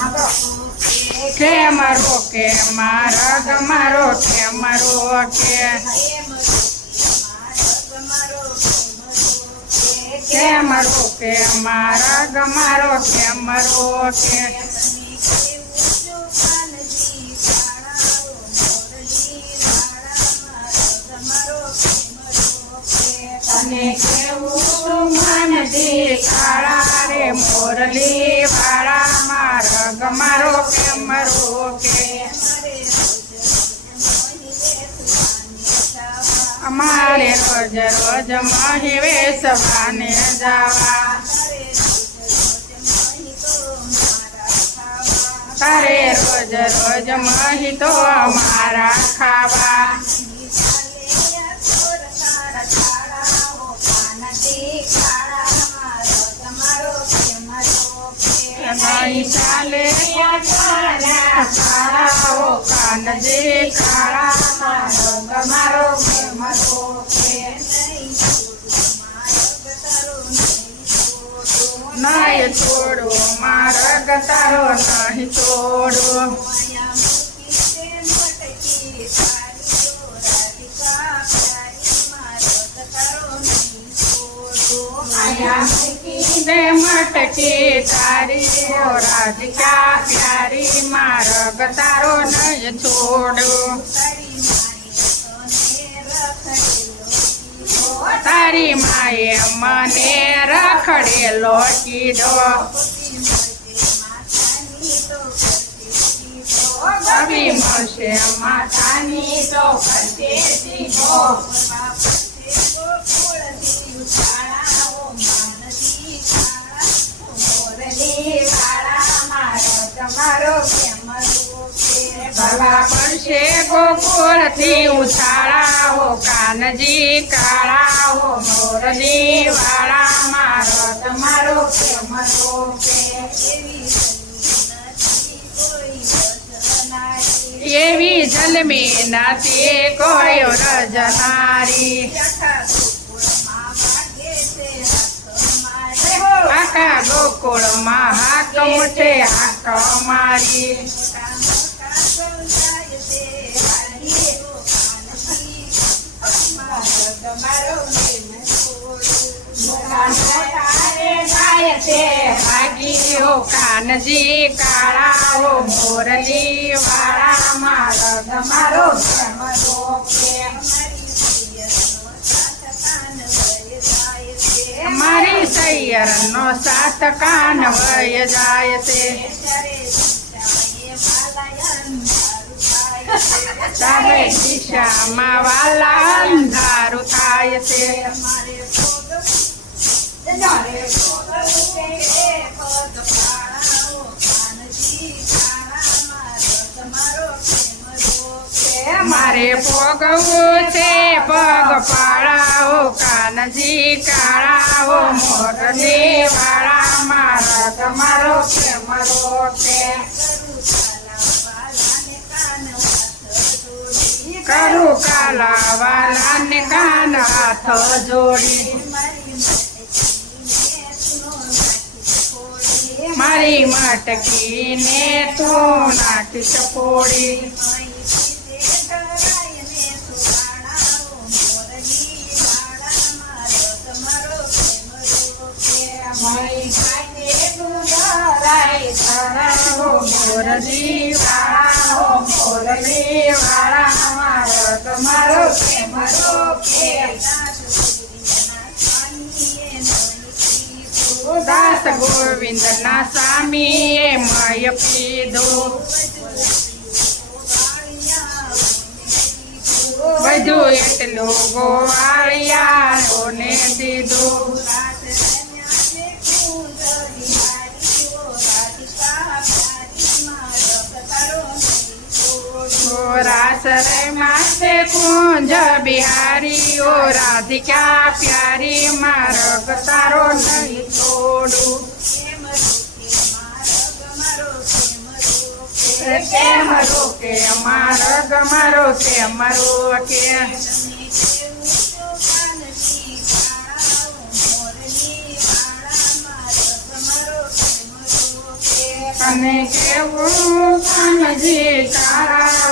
કે મારો કે મારા ગમારો કે મારો કે. કે મારો કે મારા ગમારો કે મારો કે. અને કેવું માનજી કાળા રે મોરલી? ગમારો કે મારો કે અમારે રોજ રોજ મહિવે સવાને જાવા તારે રોજ રોજ મહી તો અમારા નહીં ચાલે કાળાઓ કાનજી ગમારો કે મારો કે નહીં છોડો મારા ગતારો નહીં છોડો. મટકી તારી ઓ રાધિકા પ્યારી મારા ગતારો નય છોડો. તારી માએ મને રખડેલો કીધો. કવિ મળશે માતાની તો પડશે ગોકુળથી ઉછાળાઓ કાનજી કાળાઓ મોરલી વાળા મારો તમારો પ્રેમનો એવી જલમી નથી કોઈ રજનારી આખા ગોકુળમાં હાકમ છે હાક મારી કાનજી કાળાઓ મોરલી વાળા મારો તમારો મારી સૈયર નો સાત કાન વય જાય છે. ચારે દિશામાં વાલા અંધારું થાય છે. ભોગવું છે, પગ પાળાઓ કાનજી કાળાઓ મોરલી વાળા મારા તમારો પ્રેમ રોકે કરું કાલા વાલા ને કાન હાથ જોડી. મારી મટકીને તું નાખી ચપોડી. દાસ ગોવિંદ ના સ્વામી એ મય પીધો બધું એટલું ગોવાળિયા રાસરે માસે કુંજ બિહારી ઓ રાધિકા પ્યારી મારો તારો નહીં છોડું કેમ રોકે મારો ગમારો કેમ રોકે અને કેવું કાનજી તારા